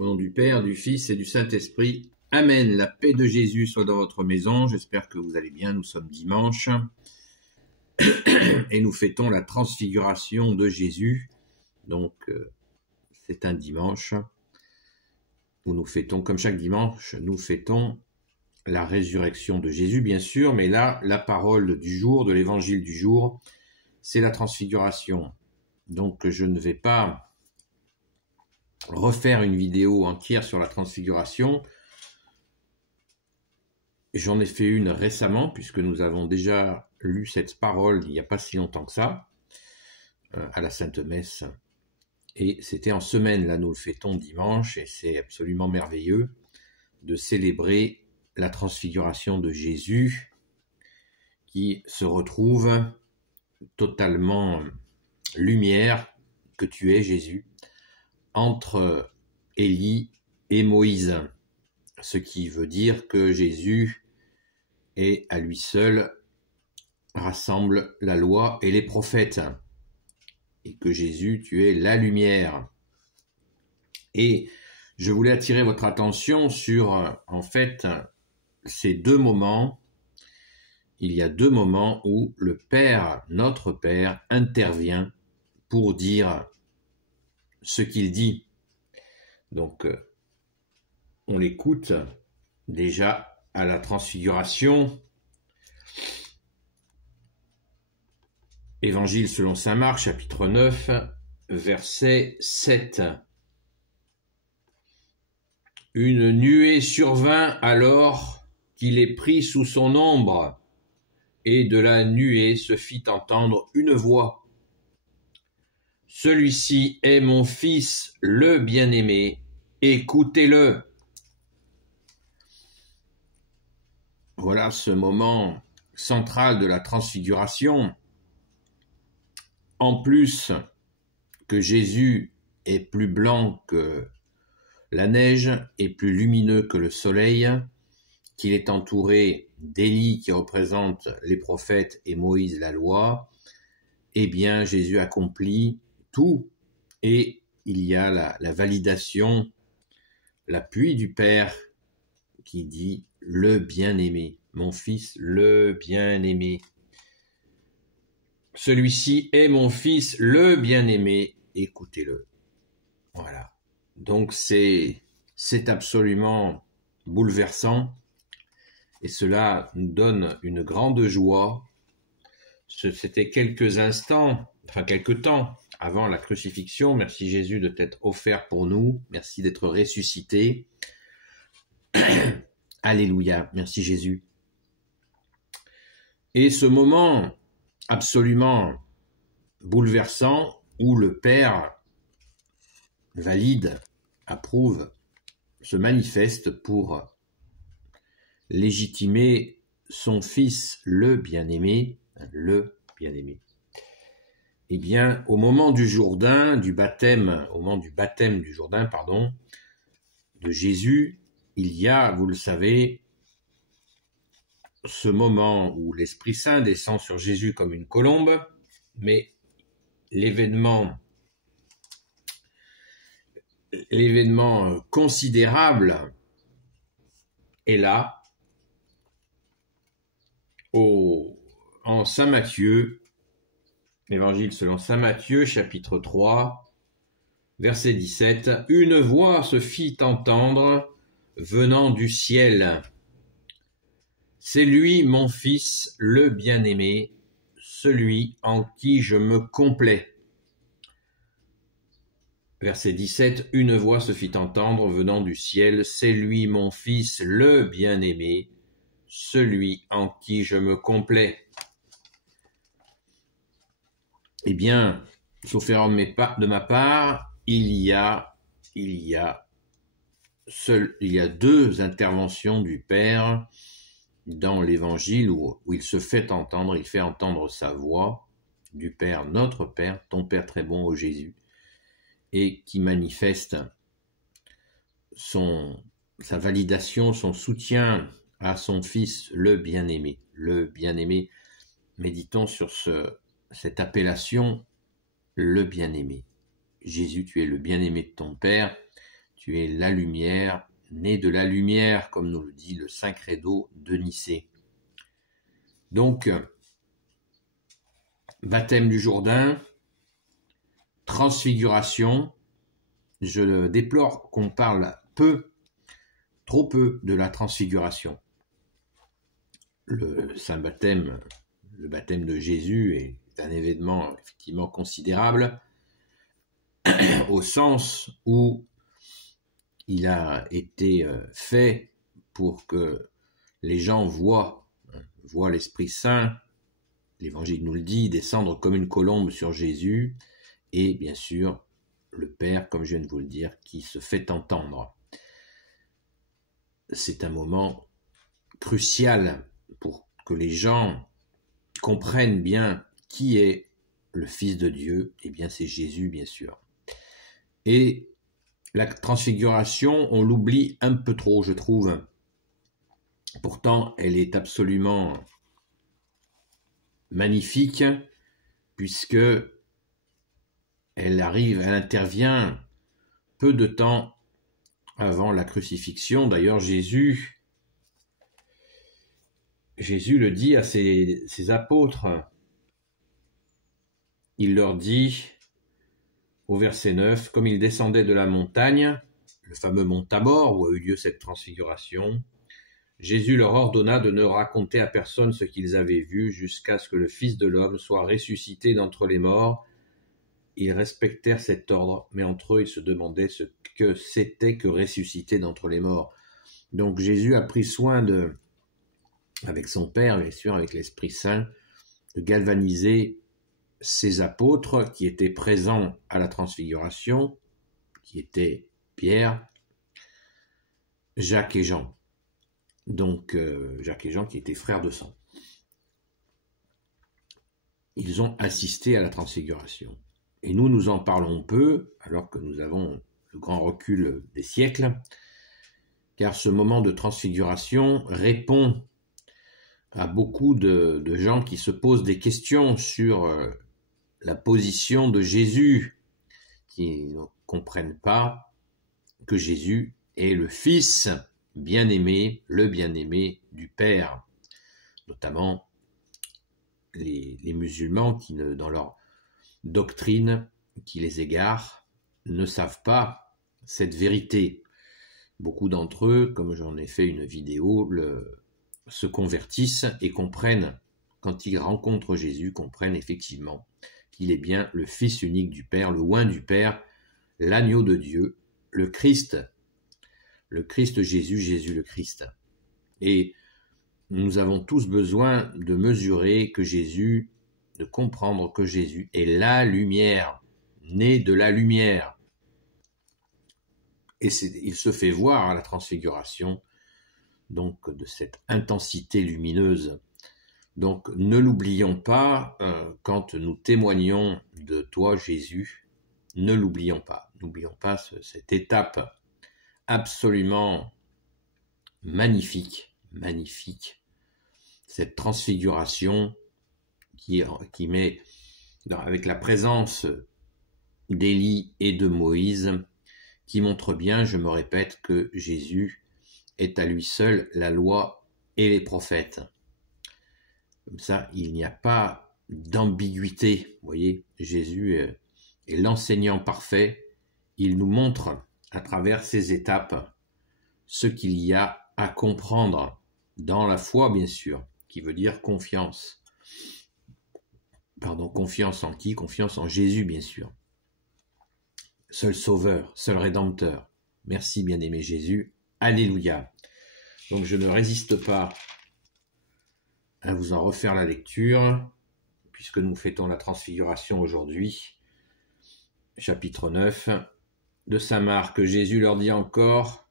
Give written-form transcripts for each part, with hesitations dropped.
Au nom du Père, du Fils et du Saint-Esprit. Amen. La paix de Jésus soit dans votre maison. J'espère que vous allez bien. Nous sommes dimanche et nous fêtons la transfiguration de Jésus. Donc, c'est un dimanche où nous fêtons, comme chaque dimanche, nous fêtons la résurrection de Jésus, bien sûr. Mais là, la parole du jour, de l'évangile du jour, c'est la transfiguration. Donc, je ne vais pas refaire une vidéo entière sur la transfiguration. J'en ai fait une récemment, puisque nous avons déjà lu cette parole il n'y a pas si longtemps que ça, à la Sainte Messe. Et c'était en semaine, là nous le fêtons dimanche, et c'est absolument merveilleux de célébrer la transfiguration de Jésus, qui se retrouve totalement lumière, que tu es Jésus, entre Élie et Moïse, ce qui veut dire que Jésus est à lui seul rassemble la loi et les prophètes, et que Jésus, tu es la lumière. Et je voulais attirer votre attention sur, en fait, ces deux moments. Il y a deux moments où le Père, notre Père, intervient pour dire ce qu'il dit. Donc, on l'écoute déjà à la transfiguration. Évangile selon saint Marc, chapitre 9, verset 7. Une nuée survint alors qu'il est pris sous son ombre, et de la nuée se fit entendre une voix. Celui-ci est mon Fils, le bien-aimé, écoutez-le. Voilà ce moment central de la transfiguration. En plus que Jésus est plus blanc que la neige et plus lumineux que le soleil, qu'il est entouré d'Élie qui représente les prophètes et Moïse la loi, eh bien Jésus accomplit tout, et il y a la validation, l'appui du Père qui dit « le bien-aimé, mon Fils, le bien-aimé ». Celui-ci est mon Fils, le bien-aimé, écoutez-le. Voilà. Donc c'est absolument bouleversant, et cela nous donne une grande joie. C'était quelques temps avant la crucifixion. Merci Jésus de t'être offert pour nous. Merci d'être ressuscité. Alléluia. Merci Jésus. Et ce moment absolument bouleversant où le Père valide, approuve, se manifeste pour légitimer son Fils, le bien-aimé, Eh bien, au moment du Jourdain, au moment du baptême du Jourdain, de Jésus, il y a, vous le savez, ce moment où l'Esprit Saint descend sur Jésus comme une colombe, mais l'événement considérable est là, en Saint Matthieu, Évangile selon saint Matthieu, chapitre 3, verset 17. « Une voix se fit entendre venant du ciel. C'est lui mon Fils, le bien-aimé, celui en qui je me complais. » Verset 17. « Une voix se fit entendre venant du ciel. C'est lui mon Fils, le bien-aimé, celui en qui je me complais. » Eh bien, sauf erreur de ma part, il y a deux interventions du Père dans l'Évangile où il se fait entendre, il fait entendre sa voix du Père, notre Père, ton Père très bon, ô Jésus, et qui manifeste sa validation, son soutien à son Fils, le bien-aimé. Le bien-aimé, méditons sur cette appellation, le bien-aimé. Jésus, tu es le bien-aimé de ton Père, Tu es la lumière, né de la lumière, comme nous le dit le Saint Credo de Nicée. Donc, baptême du Jourdain, transfiguration. Je déplore qu'on parle trop peu de la transfiguration. Le saint baptême, le baptême de Jésus est un événement effectivement considérable, au sens où il a été fait pour que les gens voient l'Esprit Saint, l'Évangile nous le dit, descendre comme une colombe sur Jésus, et bien sûr le Père, comme je viens de vous le dire, qui se fait entendre. C'est un moment crucial pour que les gens comprennent bien qui est le Fils de Dieu. Eh bien, c'est Jésus, bien sûr. Et la transfiguration, on l'oublie un peu trop, je trouve. Pourtant, elle est absolument magnifique, puisque elle intervient peu de temps avant la crucifixion. D'ailleurs, Jésus le dit à ses apôtres. Il leur dit, au verset 9, « Comme il descendait de la montagne, le fameux mont Tabor, où a eu lieu cette transfiguration, Jésus leur ordonna de ne raconter à personne ce qu'ils avaient vu jusqu'à ce que le Fils de l'homme soit ressuscité d'entre les morts. Ils respectèrent cet ordre, mais entre eux, ils se demandaient ce que c'était que ressusciter d'entre les morts. » Donc Jésus a pris soin avec son Père, bien sûr, avec l'Esprit Saint, de galvaniser ses apôtres qui étaient présents à la transfiguration, qui étaient Pierre, Jacques et Jean. Donc Jacques et Jean qui étaient frères de sang. Ils ont assisté à la transfiguration. Et nous en parlons peu, alors que nous avons le grand recul des siècles, car ce moment de transfiguration répond à beaucoup de gens qui se posent des questions sur la position de Jésus, qui ne comprennent pas que Jésus est le Fils bien-aimé, le bien-aimé du Père, notamment les musulmans qui, dans leur doctrine qui les égare, ne savent pas cette vérité. Beaucoup d'entre eux, comme j'en ai fait une vidéo, se convertissent et comprennent, quand ils rencontrent Jésus, comprennent effectivement qu'il est bien le Fils unique du Père, le oint du Père, l'agneau de Dieu, le Christ Jésus, Jésus le Christ. Et nous avons tous besoin de mesurer que Jésus, de comprendre que Jésus est la lumière, né de la lumière. Et il se fait voir à la transfiguration, donc de cette intensité lumineuse. Donc ne l'oublions pas quand nous témoignons de toi Jésus, ne l'oublions pas. N'oublions pas cette étape absolument magnifique, cette transfiguration qui met, avec la présence d'Élie et de Moïse, qui montre bien, je me répète, que Jésus est à lui seul la loi et les prophètes. Comme ça, il n'y a pas d'ambiguïté. Vous voyez, Jésus est l'enseignant parfait. Il nous montre à travers ces étapes ce qu'il y a à comprendre dans la foi, bien sûr, qui veut dire confiance. Confiance en qui? Confiance en Jésus, bien sûr. Seul sauveur, seul rédempteur. Merci, bien-aimé Jésus. Alléluia. Donc je ne résiste pas à vous en refaire la lecture, puisque nous fêtons la transfiguration aujourd'hui. Chapitre 9 de saint Marc. Jésus leur dit encore,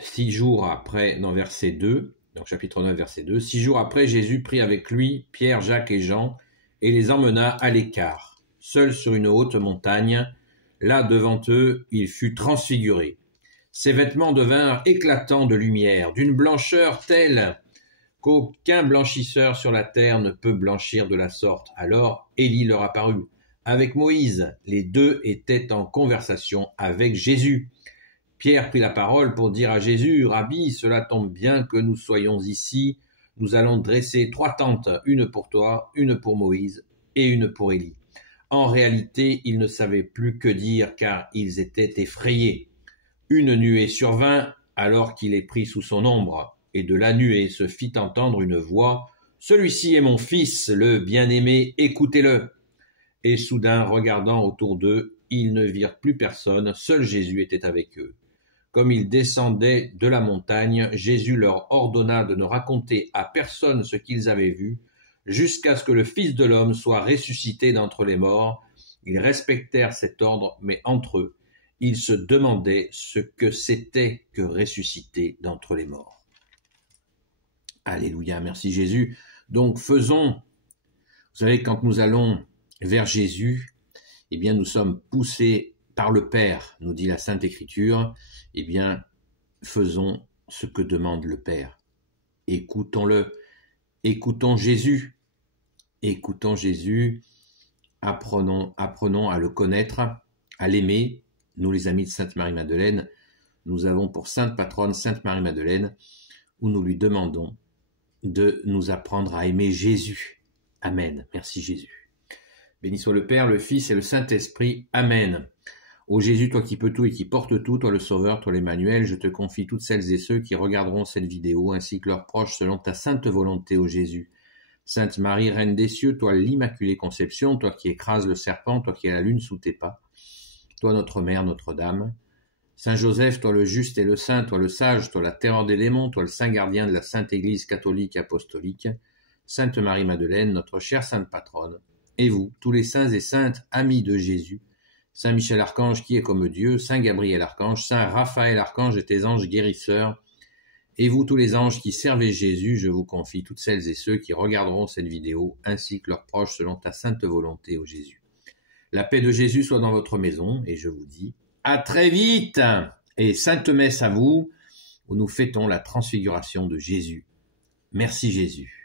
6 jours après, verset 2, donc chapitre 9, verset 2, 6 jours après, Jésus prit avec lui Pierre, Jacques et Jean, et les emmena à l'écart, seul sur une haute montagne. Là, devant eux, il fut transfiguré. Ses vêtements devinrent éclatants de lumière, d'une blancheur telle qu'aucun blanchisseur sur la terre ne peut blanchir de la sorte. Alors Élie leur apparut, avec Moïse. Les deux étaient en conversation avec Jésus. Pierre prit la parole pour dire à Jésus, « Rabbi, cela tombe bien que nous soyons ici. Nous allons dresser 3 tentes, une pour toi, une pour Moïse et une pour Élie. » En réalité, ils ne savaient plus que dire car ils étaient effrayés. Une nuée survint alors qu'il est pris sous son ombre, et de la nuée se fit entendre une voix, « Celui-ci est mon fils, le bien-aimé, écoutez-le. » Et soudain, regardant autour d'eux, ils ne virent plus personne, seul Jésus était avec eux. Comme ils descendaient de la montagne, Jésus leur ordonna de ne raconter à personne ce qu'ils avaient vu, jusqu'à ce que le Fils de l'homme soit ressuscité d'entre les morts. Ils respectèrent cet ordre, mais entre eux, ils se demandaient ce que c'était que ressusciter d'entre les morts. Alléluia, merci Jésus. Donc faisons, vous savez, quand nous allons vers Jésus, eh bien nous sommes poussés par le Père, nous dit la Sainte Écriture, eh bien faisons ce que demande le Père. Écoutons-le, écoutons Jésus, apprenons à le connaître, à l'aimer. Nous les amis de Sainte Marie-Madeleine, nous avons pour sainte patronne Sainte Marie-Madeleine, où nous lui demandons de nous apprendre à aimer Jésus. Amen. Merci Jésus. Béni soit le Père, le Fils et le Saint-Esprit. Amen. Ô Jésus, toi qui peux tout et qui portes tout, toi le Sauveur, toi l'Emmanuel, je te confie toutes celles et ceux qui regarderont cette vidéo, ainsi que leurs proches, selon ta sainte volonté, ô Jésus. Sainte Marie, Reine des cieux, toi l'Immaculée Conception, toi qui écrases le serpent, toi qui as la lune sous tes pas, toi notre Mère, Notre-Dame. Saint Joseph, toi le juste et le saint, toi le sage, toi la terreur des démons, toi le saint gardien de la Sainte Église catholique apostolique. Sainte Marie-Madeleine, notre chère sainte patronne. Et vous, tous les saints et saintes, amis de Jésus, Saint Michel Archange qui est comme Dieu, Saint Gabriel Archange, Saint Raphaël Archange et tes anges guérisseurs, et vous tous les anges qui servez Jésus, je vous confie toutes celles et ceux qui regarderont cette vidéo, ainsi que leurs proches selon ta sainte volonté, ô Jésus. La paix de Jésus soit dans votre maison, et je vous dis à très vite, et sainte messe à vous, où nous fêtons la transfiguration de Jésus. Merci Jésus.